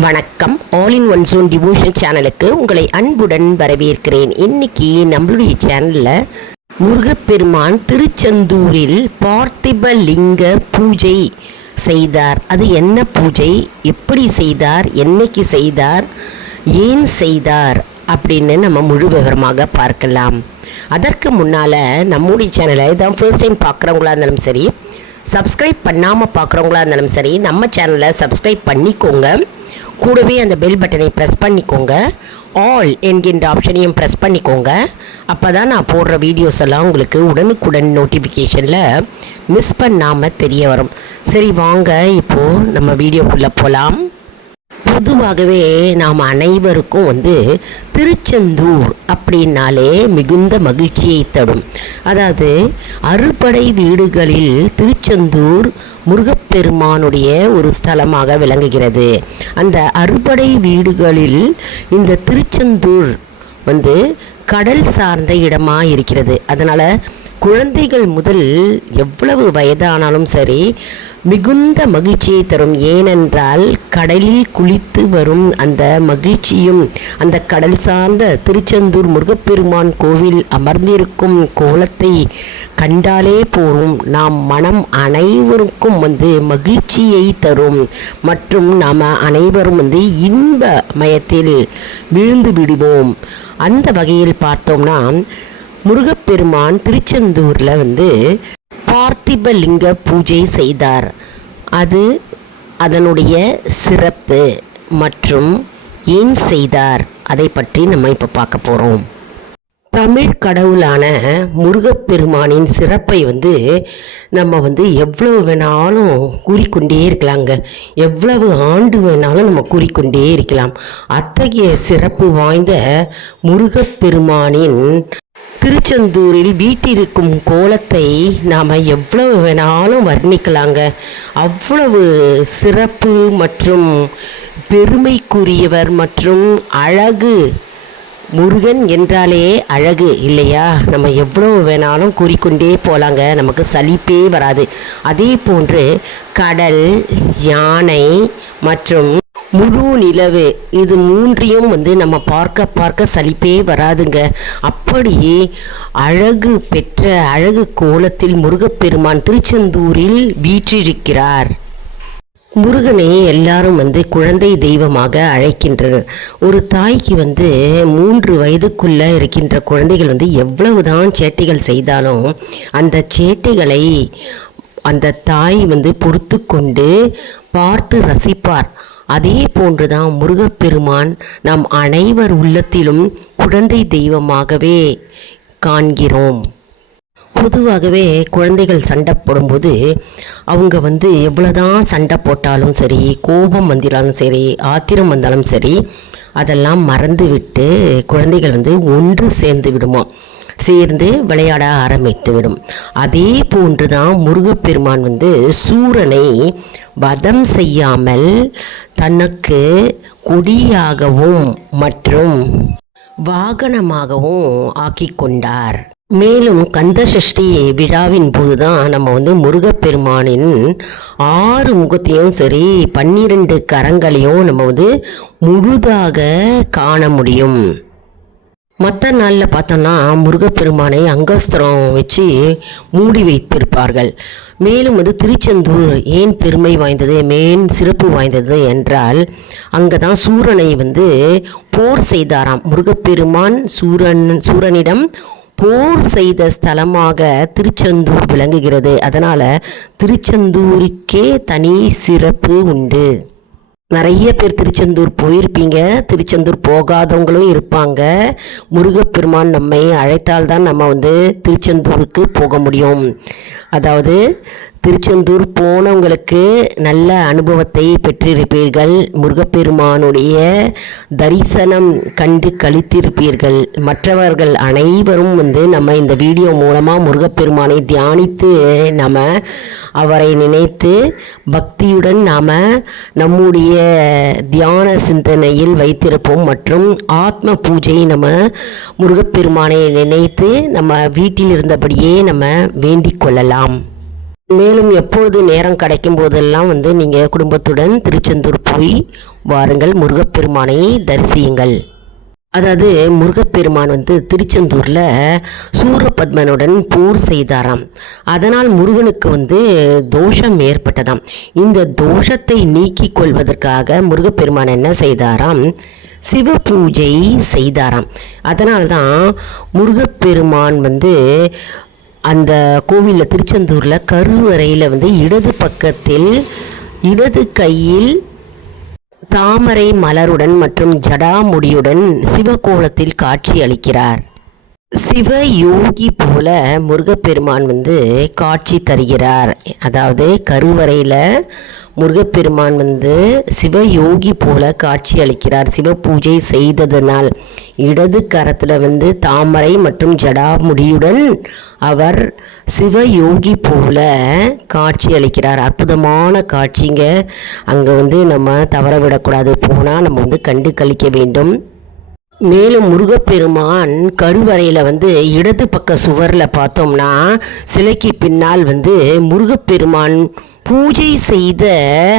வணக்கம். All in one zone devotion சேனலுக்கு உங்களை அன்புடன் வரவேற்கிறேன். இன்னைக்கு நம்மளுடைய சேனலில் முருகப்பெருமான் திருச்செந்தூரில் பார்த்திப லிங்க பூஜை செய்தார். அது என்ன பூஜை? எப்படி செய்தார்? என்னைக்கு செய்தார்? ஏன் செய்தார்? அப்படின்னு நம்ம முழு விவரமாக பார்க்கலாம். அதற்கு முன்னால் நம்முடைய சேனலை இதான் ஃபர்ஸ்ட் டைம் பார்க்குறவங்களா இருந்தாலும் சரி சப்ஸ்கிரைப் பண்ணாமல் பார்க்குறவங்களா இருந்தாலும் சரி நம்ம சேனலை சப்ஸ்கிரைப் பண்ணிக்கோங்க. கூடவே அந்த பெல் பட்டனை ப்ரெஸ் பண்ணிக்கோங்க. ஆல் என்கின்ற ஆப்ஷனையும் ப்ரெஸ் பண்ணிக்கோங்க. அப்போ தான் நான் போடுற வீடியோஸ் எல்லாம் உங்களுக்கு உடனுக்குடன் நோட்டிஃபிகேஷனில் மிஸ் பண்ணாமல் தெரிய வரும். சரி வாங்க இப்போது நம்ம வீடியோக்குள்ளே போகலாம் பொதுவாகவே நாம் அனைவருக்கும் வந்து திருச்செந்தூர் அப்படின்னாலே மிகுந்த மகிழ்ச்சியை தரும். அதாவது அறுபடை வீடுகளில் திருச்செந்தூர் முருகப்பெருமானுடைய ஒரு ஸ்தலமாக விளங்குகிறது. அந்த அறுபடை வீடுகளில் இந்த திருச்செந்தூர் வந்து கடல் சார்ந்த இடமாக இருக்கிறது. அதனால் குழந்தைகள் முதல் எவ்வளவு வயதானாலும் சரி மிகுந்த மகிழ்ச்சியை தரும். ஏனென்றால் கடலில் குளித்து வரும் அந்த மகிழ்ச்சியும் அந்த கடல் சார்ந்த திருச்செந்தூர் முருகப்பெருமான் கோவில் அமர்ந்திருக்கும் கோலத்தை கண்டாலே போரும் நாம் மனம் அனைவருக்கும் வந்து மகிழ்ச்சியை தரும். மற்றும் நாம் அனைவரும் வந்து இன்ப மயத்தில் விழுந்து விடுவோம். அந்த வகையில் பார்த்தோம்னா முருகப்பெருமான் திருச்செந்தூரில் வந்து பார்த்திபலிங்க பூஜை செய்தார். அது அதனுடைய சிறப்பு மற்றும் ஏன் செய்தார்? அதை பற்றி நம்ம இப்போ பார்க்க போகிறோம் தமிழ் கடவுளான முருகப்பெருமானின் சிறப்பை வந்து நம்ம வந்து எவ்வளவு வேணாலும் கூறிக்கொண்டே இருக்கலாங்க. எவ்வளவு ஆண்டு வேணாலும் நம்ம கூறிக்கொண்டே இருக்கலாம். அத்தகைய சிறப்பு வாய்ந்த முருகப்பெருமானின் திருச்செந்தூரில் வீட்டிருக்கும் கோலத்தை நாம் எவ்வளவு வேணாலும் வர்ணிக்கலாங்க. அவ்வளவு சிறப்பு மற்றும் பெருமைக்குரியவர் மற்றும் அழகு. முருகன் என்றாலே அழகு இல்லையா? நம்ம எவ்வளோ வேணாலும் கூறிக்கொண்டே போகலாங்க நமக்கு சலிப்பே வராது. அதே போன்று கடல் யானை மற்றும் முழு நிலவு. இது மூன்றையும் வந்து நம்ம பார்க்க பார்க்க சலிப்பே வராதுங்க. அப்படியே அழகு பெற்ற அழகு கோலத்தில் முருகப்பெருமான் திருச்செந்தூரில் வீற்றிருக்கிறார். முருகனை எல்லாரும் வந்து குழந்தை தெய்வமாக அழைக்கின்றனர். ஒரு தாய்க்கு வந்து மூன்று வயதுக்குள்ளே இருக்கின்ற குழந்தைகள் வந்து எவ்வளவுதான் சேட்டைகள் செய்தாலும் அந்த சேட்டைகளை அந்த தாய் வந்து பொறுத்து கொண்டு பார்த்து ரசிப்பார். அதே போன்றுதான் முருகப்பெருமான் நம் அனைவர் உள்ளத்திலும் குழந்தை தெய்வமாகவே காண்கிறோம். பொதுவாகவே குழந்தைகள் சண்டை போடும்போது அவங்க வந்து எவ்வளோதான் சண்டை போட்டாலும் சரி கோபம் வந்தாலும் சரி ஆத்திரம் வந்தாலும் சரி அதெல்லாம் மறந்து விட்டு குழந்தைகள் வந்து ஒன்று சேர்ந்து விடுமோ. சேர்ந்து விளையாட ஆரம்பித்துவிடும். அதே போன்று தான் முருகப்பெருமான் வந்து சூரனை வதம் செய்யாமல் தனக்கு கொடியாகவும் மற்றும் வாகனமாகவும் ஆக்கி கொண்டார். மேலும் கந்த சஷ்டி விழாவின் போது தான் நம்ம வந்து முருகப்பெருமானின் ஆறு முகத்தையும் சரி பன்னிரண்டு கரங்களையும் நம்ம வந்து முழுதாக காண முடியும். மற்ற நாளில் பார்த்தோன்னா முருகப்பெருமானை அங்கஸ்திரம் வச்சு மூடி வைத்திருப்பார்கள். மேலும் வந்து திருச்செந்தூர் ஏன் பெருமை வாய்ந்தது மேன் சிறப்பு வாய்ந்தது என்றால் அங்கே தான் சூரனை வந்து போர் செய்தாராம். முருகப்பெருமான் சூரன் சூரனிடம் போர் செய்த ஸ்தலமாக திருச்செந்தூர் விளங்குகிறது. அதனால் திருச்செந்தூருக்கே தனி சிறப்பு உண்டு. நிறைய பேர் திருச்செந்தூர் போயிருப்பீங்க. திருச்செந்தூர் போகாதவங்களும் இருப்பாங்க. முருகப்பெருமான் நம்மை அழைத்தால்தான் நம்ம வந்து திருச்செந்தூருக்கு போக முடியும். அதாவது திருச்செந்தூர் போனவங்களுக்கு நல்ல அனுபவத்தை பெற்றிருப்பீர்கள். முருகப்பெருமானுடைய தரிசனம் கண்டு கழித்திருப்பீர்கள் மற்றவர்கள் அனைவரும் வந்து நம்ம இந்த வீடியோ மூலமாக முருகப்பெருமானை தியானித்து நம்ம அவரை நினைத்து பக்தியுடன் நாம் நம்முடைய தியான சிந்தனையில் வைத்திருப்போம். மற்றும் ஆத்ம பூஜை நம்ம முருகப்பெருமானை நினைத்து நம்ம வீட்டில் இருந்தபடியே நம்ம வேண்டிக் கொள்ளலாம். மேலும் எப்பொழுது நேரம் கிடைக்கும் போதெல்லாம் வந்து நீங்கள் குடும்பத்துடன் திருச்செந்தூர் போய் வாருங்கள். முருகப்பெருமானை தரிசியுங்கள். அதாவது முருகப்பெருமான் வந்து திருச்செந்தூரில் சூரபத்மனுடன் போர் செய்தாராம். அதனால் முருகனுக்கு வந்து தோஷம் ஏற்பட்டதாம். இந்த தோஷத்தை நீக்கிக் கொள்வதற்காக முருகப்பெருமான் என்ன செய்தாராம்? சிவ பூஜை செய்தாராம். அதனால்தான் முருகப்பெருமான் வந்து அந்த கோவிலில் திருச்செந்தூரில் கருவறையில் வந்து இடது பக்கத்தில் இடது கையில் தாமரை மலருடன் மற்றும் ஜடாமுடியுடன் சிவகோலத்தில் காட்சி அளிக்கிறார். சிவ யோகி போல முருகப்பெருமான் வந்து காட்சி தருகிறார். அதாவது கருவறையில் முருகப்பெருமான் வந்து சிவ யோகி போல காட்சி அளிக்கிறார். சிவ பூஜை செய்ததனால் இடது கரத்தில் வந்து தாமரை மற்றும் ஜடாமுடியுடன் அவர் சிவ யோகி போல காட்சி அளிக்கிறார். அற்புதமான காட்சிங்க. அங்கே வந்து நம்ம தவற விடக்கூடாது. போனால் நம்ம வந்து கண்டு கழிக்க வேண்டும். மேலும் முருகப்பெருமான் கருவறையில் வந்து இடது பக்க சுவரில் பார்த்தோம்னா சிலைக்கு பின்னால் வந்து முருகப்பெருமான் பூஜை செய்த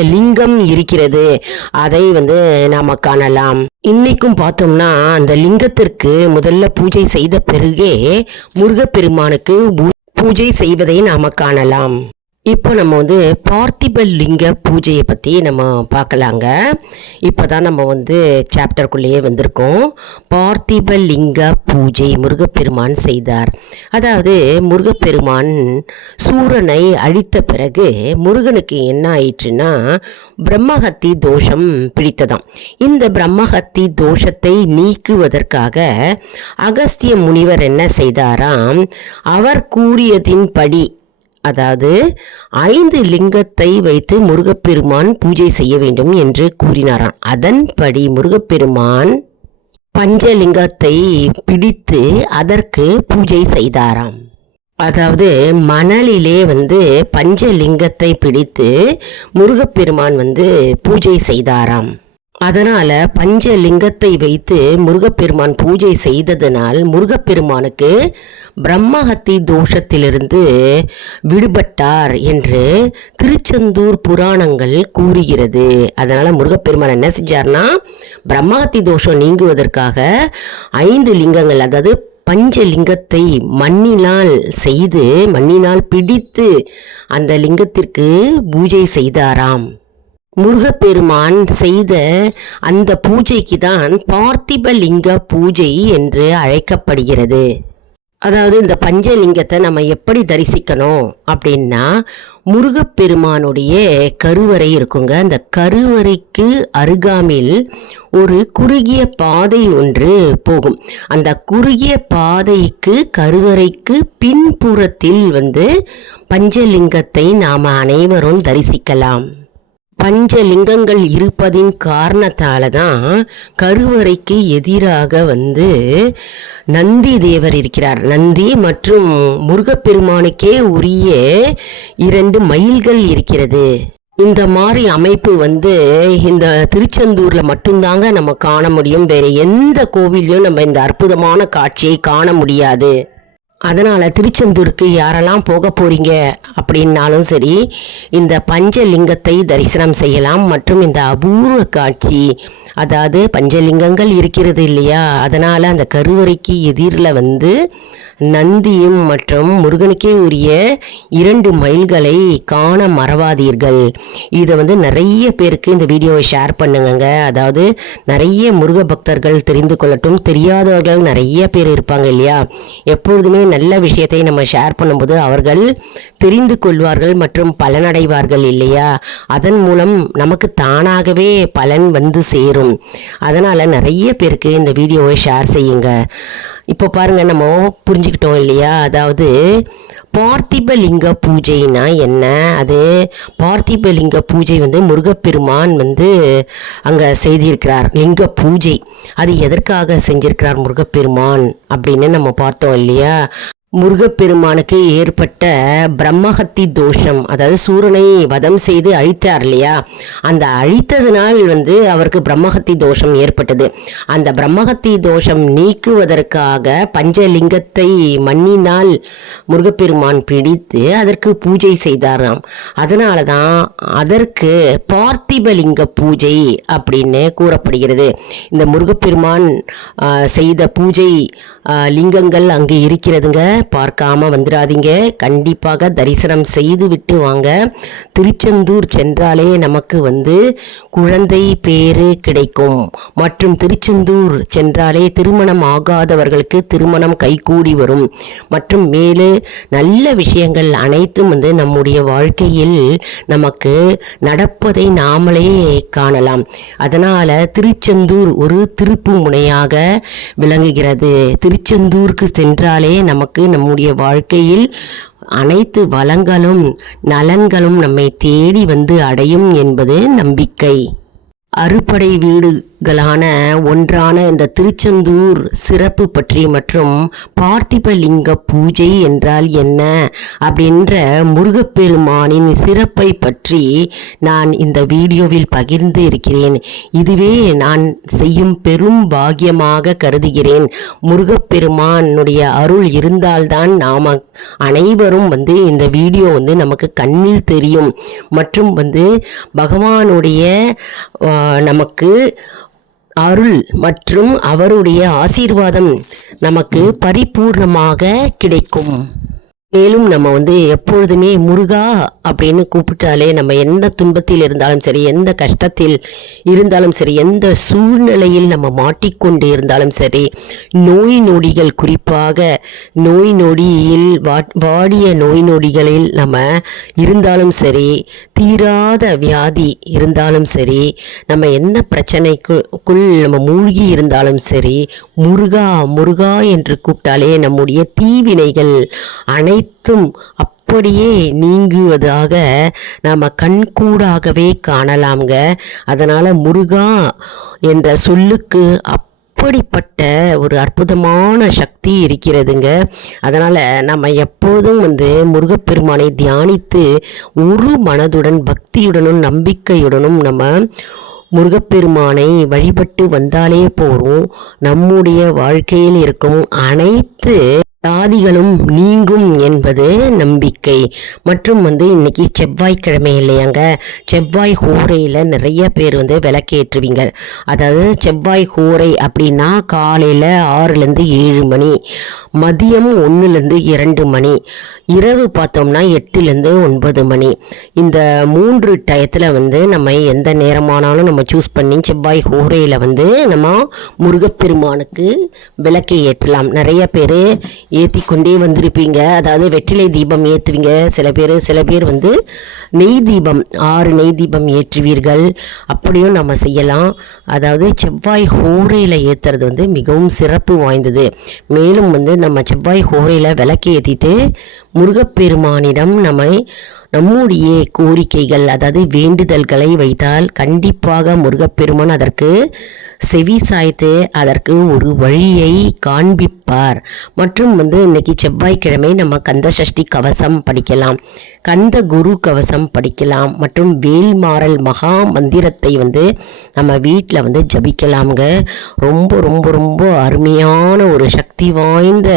லிங்கம் இருக்கிறது. அதை வந்து நாம் காணலாம். இன்னைக்கும் பார்த்தோம்னா அந்த லிங்கத்திற்கு முதல்ல பூஜை செய்த பிறகே முருகப்பெருமானுக்கு பூ- பூஜை செய்வதை நாம் காணலாம். இப்போ நம்ம வந்து பார்த்திப லிங்க பூஜையை பற்றி நம்ம பார்க்கலாங்க. இப்போ தான் நம்ம வந்து சாப்டருக்குள்ளேயே வந்திருக்கோம். பார்த்திப லிங்க பூஜை முருகப்பெருமான் செய்தார். அதாவது முருகப்பெருமான் சூரனை அழித்த பிறகு முருகனுக்கு என்ன ஆயிற்றுன்னா பிரம்மஹத்தி தோஷம் பிடித்ததாம். இந்த பிரம்மஹத்தி தோஷத்தை நீக்குவதற்காக அகஸ்திய முனிவர் என்ன செய்தாராம் அவர் கூறியதின்படி அதாவது ஐந்து லிங்கத்தை வைத்து முருகப்பெருமான் பூஜை செய்ய வேண்டும் என்று கூறினாராம். அதன்படி முருகப்பெருமான் பஞ்சலிங்கத்தை பிடித்து அதற்கு பூஜை செய்தாராம். அதாவது மணலிலே வந்து பஞ்சலிங்கத்தை பிடித்து முருகப்பெருமான் வந்து பூஜை செய்தாராம். அதனால பஞ்சலிங்கத்தை வைத்து முருகப்பெருமான் பூஜை செய்ததனால் முருகப்பெருமானுக்கு பிரம்மஹத்தி தோஷத்திலிருந்து விடுபட்டார் என்று திருச்செந்தூர் புராணங்கள் கூறுகிறது. அதனால முருகப்பெருமான் என்ன செஞ்சார்னா பிரம்மஹத்தி தோஷம் நீங்குவதற்காக ஐந்து லிங்கங்கள் அதாவது பஞ்சலிங்கத்தை மண்ணினால் செய்து மண்ணினால் பிடித்து அந்த லிங்கத்திற்கு பூஜை செய்தாராம். முருகப்பெருமான் செய்த அந்த பூஜைக்கு தான் பார்த்திப லிங்க பூஜை என்று அழைக்கப்படுகிறது. அதாவது இந்த பஞ்சலிங்கத்தை நம்ம எப்படி தரிசிக்கணும் அப்படின்னா முருகப்பெருமானுடைய கருவறை இருக்குங்க. அந்த கருவறைக்கு அருகாமில் ஒரு குறுகிய பாதை ஒன்று போகும். அந்த குறுகிய பாதைக்கு கருவறைக்கு பின்புறத்தில் வந்து பஞ்சலிங்கத்தை நாம் அனைவரும் தரிசிக்கலாம். பஞ்சலிங்கங்கள் இருப்பதின் காரணத்தால தான் கருவறைக்கு எதிராக வந்து நந்தி தேவர் இருக்கிறார். நந்தி மற்றும் முருகப்பெருமானுக்கே உரிய இரண்டு மயில்கள் இருக்கிறது. இந்த மாதிரி அமைப்பு வந்து இந்த திருச்செந்தூரில் மட்டும்தாங்க நம்ம காண முடியும். வேறு எந்த கோவிலையும் நம்ம இந்த அற்புதமான காட்சியை காண முடியாது. அதனால் திருச்செந்தூருக்கு யாரெல்லாம் போக போகிறீங்க அப்படின்னாலும் சரி இந்த பஞ்சலிங்கத்தை தரிசனம் செய்யலாம். மற்றும் இந்த அபூர்வ காட்சி அதாவது பஞ்சலிங்கங்கள் இருக்கிறது இல்லையா? அதனால் அந்த கருவறைக்கு எதிரில் வந்து நந்தியும் மற்றும் முருகனுக்கே உரிய இரண்டு மயில்களை காண மறவாதீர்கள். இதை வந்து நிறைய பேருக்கு இந்த வீடியோவை ஷேர் பண்ணுங்கங்க. அதாவது நிறைய முருக பக்தர்கள் தெரிந்து கொள்ளட்டும். தெரியாதவர்கள் நிறைய பேர் இருப்பாங்க இல்லையா? எப்பொழுதுமே நல்ல விஷயத்தை நம்ம ஷேர் பண்ணும்போது அவர்கள் தெரிந்து கொள்வார்கள் மற்றும் பலனடைவார்கள் இல்லையா? அதன் மூலம் நமக்கு தானாகவே பலன் வந்து சேரும். அதனால் நிறைய பேருக்கு இந்த வீடியோவை ஷேர் செய்யுங்க. இப்போ பாருங்க நம்ம புரிஞ்சுக்கிட்டோம் இல்லையா? அதாவது பார்த்திபலிங்க பூஜைனா என்ன? அது பார்த்திபலிங்க பூஜை வந்து முருகப்பெருமான் வந்து அங்கே செய்திருக்கிறார். லிங்க பூஜை. அது எதற்காக செஞ்சிருக்கிறார் முருகப்பெருமான் அப்படின்னு நம்ம பார்த்தோம் இல்லையா? முருகப்பெருமானுக்கு ஏற்பட்ட பிரம்மஹத்தி தோஷம் அதாவது சூரனை வதம் செய்து அழித்தார் இல்லையா? அந்த அழித்ததினால் வந்து அவருக்கு பிரம்மஹத்தி தோஷம் ஏற்பட்டது. அந்த பிரம்மஹத்தி தோஷம் நீக்குவதற்காக பஞ்சலிங்கத்தை மண்ணினால் முருகப்பெருமான் பிடித்து அதற்கு பூஜை செய்தாராம். அதனால தான் அதற்கு பார்த்திபலிங்க பூஜை அப்படின்னு கூறப்படுகிறது. இந்த முருகப்பெருமான் செய்த பூஜை லிங்கங்கள் அங்கு இருக்கிறதுங்க. பார்க்காம வந்துடாதீங்க கண்டிப்பாக தரிசனம் செய்து விட்டு வாங்க. திருச்செந்தூர் சென்றாலே நமக்கு வந்து குழந்தை பேரு கிடைக்கும். மற்றும் திருச்செந்தூர் சென்றாலே திருமணம் ஆகாதவர்களுக்கு திருமணம் கைகூடி வரும். மற்றும் மேலே நல்ல விஷயங்கள் அனைத்தும் வந்து நம்முடைய வாழ்க்கையில் நமக்கு நடப்பதை நாமளே காணலாம். அதனால் திருச்செந்தூர் ஒரு திருப்பு முனையாக விளங்குகிறது. திருச்செந்தூருக்கு சென்றாலே நமக்கு நம்முடைய வாழ்க்கையில் அனைத்து வளங்களும் நலன்களும் நம்மை தேடி வந்து அடையும் என்பது நம்பிக்கை. அறுபடை வீடுகளான ஒன்றான இந்த திருச்செந்தூர் சிறப்பு பற்றி மற்றும் பார்த்திபலிங்க பூஜை என்றால் என்ன அப்படின்ற முருகப்பெருமானின் சிறப்பை பற்றி நான் இந்த வீடியோவில் பகிர்ந்து இருக்கிறேன். இதுவே நான் செய்யும் பெரும் பாக்கியமாக கருதுகிறேன். முருகப்பெருமானுடைய அருள் இருந்தால்தான் நாம் அனைவரும் வந்து இந்த வீடியோ வந்து நமக்கு கண்ணில் தெரியும். மற்றும் வந்து பகவானுடைய நமக்கு அருள் மற்றும் அவருடைய ஆசீர்வாதம் நமக்கு பரிபூர்ணமாக கிடைக்கும். மேலும் நம்ம வந்து எப்பொழுதுமே முருகா அப்படின்னு கூப்பிட்டாலே நம்ம எந்த துன்பத்தில் இருந்தாலும் சரி எந்த கஷ்டத்தில் இருந்தாலும் சரி எந்த சூழ்நிலையில் நம்ம மாட்டிக்கொண்டு இருந்தாலும் சரி நோய் நொடிகள் குறிப்பாக நோய் நொடியில் வாடிய நோய் நொடிகளில் நம்ம இருந்தாலும் சரி தீராத வியாதி இருந்தாலும் சரி நம்ம எந்த பிரச்சனைக்குள் நம்ம மூழ்கி இருந்தாலும் சரி முருகா முருகா என்று கூப்பிட்டாலே நம்முடைய தீவினைகள் அனைத்து அனைத்தும் அப்படியே நீங்குவதாக நாம் கண்கூடாகவே காணலாம்ங்க. அதனால் முருகா என்ற சொல்லுக்கு அப்படிப்பட்ட ஒரு அற்புதமான சக்தி இருக்கிறதுங்க. அதனால் நம்ம எப்போதும் வந்து முருகப்பெருமானை தியானித்து ஒரு மனதுடன் பக்தியுடனும் நம்பிக்கையுடனும் நம்ம முருகப்பெருமானை வழிபட்டு வந்தாலே போதும். நம்முடைய வாழ்க்கையில் இருக்கும் அனைத்து வியாதிகளும் நீங்கும் என்பது நம்பிக்கை. மற்றும் வந்து இன்னைக்கு செவ்வாய்க்கிழமை இல்லையாங்க செவ்வாய் ஹோரையில் நிறைய பேர் வந்து விளக்கேற்றுவீங்க. அதாவது செவ்வாய் ஹோரை அப்படின்னா காலையில் ஆறுலேருந்து ஏழு மணி மதியம் ஒன்றுலேருந்து இரண்டு மணி இரவு பார்த்தோம்னா எட்டுலேருந்து ஒன்பது மணி. இந்த மூன்று டயத்தில் வந்து நம்ம எந்த நேரமானாலும் நம்ம சூஸ் பண்ணி செவ்வாய் ஹோரையில் வந்து நம்ம முருகப்பெருமானுக்கு விளக்கை ஏற்றலாம் நிறைய பேர் ஏற்றி கொண்டே வந்திருப்பீங்க. அதாவது வெற்றிலை தீபம் ஏற்றுவீங்க சில பேர் சில பேர் வந்து நெய் தீபம் ஆறு நெய் தீபம் ஏற்றுவீர்கள். அப்படியும் நம்ம செய்யலாம். அதாவது செவ்வாய் ஹோரையில் ஏற்றுறது வந்து மிகவும் சிறப்பு வாய்ந்தது. மேலும் வந்து நம்ம செவ்வாய் ஹோரையில் விளக்கு ஏற்றிட்டு முருகப்பெருமானிடம் நம்மை நம்முடைய கோரிக்கைகள் அதாவது வேண்டுதல்களை வைத்தால் கண்டிப்பாக முருகப்பெருமான் அதற்கு செவி சாய்த்து அதற்கு ஒரு வழியை காண்பிப்பார். மற்றும் வந்து இன்னைக்கு செவ்வாய்க்கிழமை நம்ம கந்த சஷ்டி கவசம் படிக்கலாம் கந்த குரு கவசம் படிக்கலாம் மற்றும் வேல்மாறல் மகா மந்திரத்தை வந்து நம்ம வீட்டில் வந்து ஜபிக்கலாம்ங்க. ரொம்ப ரொம்ப ரொம்ப அருமையான ஒரு சக்தி வாய்ந்த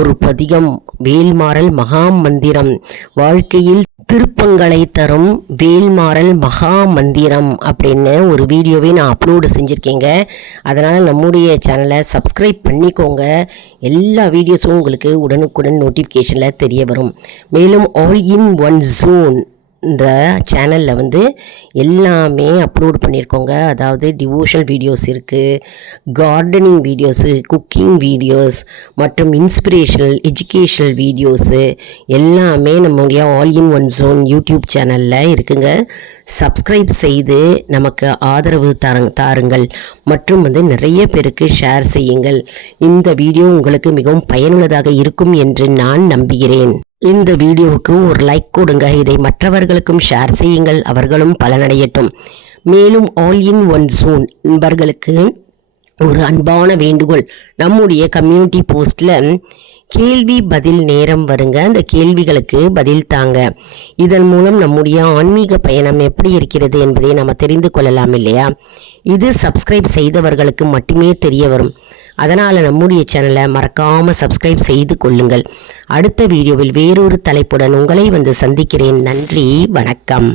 ஒரு பதிகம் வேல்மாறல் மகா மந்திரம். வாழ்க்கையில் திருப்பங்களை தரும் வேல்மாறல் மகா மந்திரம் அப்படின்னு ஒரு வீடியோவை நான் அப்லோடு செஞ்சுருக்கேங்க. அதனால் நம்முடைய சேனலை சப்ஸ்கிரைப் பண்ணிக்கோங்க. எல்லா வீடியோஸும் உங்களுக்கு உடனுக்குடன் நோட்டிஃபிகேஷனில் தெரிய வரும். மேலும் ஆல் இன் ஒன் ஜோன் சேனலில் வந்து எல்லாமே அப்லோட் பண்ணியிருக்கோங்க அதாவது டிவோஷனல் வீடியோஸ் இருக்குது கார்டனிங் வீடியோஸு குக்கிங் வீடியோஸ் மற்றும் இன்ஸ்பிரேஷனல் எஜுகேஷனல் வீடியோஸு எல்லாமே நம்முடைய all in one zone YouTube சேனலில் இருக்குங்க. சப்ஸ்கிரைப் செய்து நமக்கு ஆதரவு தரங் தாருங்கள். மற்றும் வந்து நிறைய பேருக்கு ஷேர் செய்யுங்கள். இந்த வீடியோ உங்களுக்கு மிகவும் பயனுள்ளதாக இருக்கும் என்று நான் நம்புகிறேன். இந்த வீடியோவுக்கு ஒரு லைக் கொடுங்க. இதை மற்றவர்களுக்கும் ஷேர் செய்யுங்கள். அவர்களும் பலனடையட்டும். மேலும் ஆல் இன் ஒன் சூன் நண்பர்களுக்கு ஒரு அன்பான வேண்டுகோள். நம்முடைய கம்யூனிட்டி போஸ்ட்டில் கேள்வி பதில் நேரம் வருங்க. அந்த கேள்விகளுக்கு பதில் தாங்க. இதன் மூலம் நம்முடைய ஆன்மீக பயணம் எப்படி இருக்கிறது என்பதை நம்ம தெரிந்து கொள்ளலாம் இல்லையா? இது சப்ஸ்கிரைப் செய்தவர்களுக்கு மட்டுமே தெரிய வரும். அதனால் நம்முடைய சேனலை மறக்காமல் சப்ஸ்கிரைப் செய்து கொள்ளுங்கள். அடுத்த வீடியோவில் வேறொரு தலைப்புடன் உங்களை வந்து சந்திக்கிறேன். நன்றி வணக்கம்.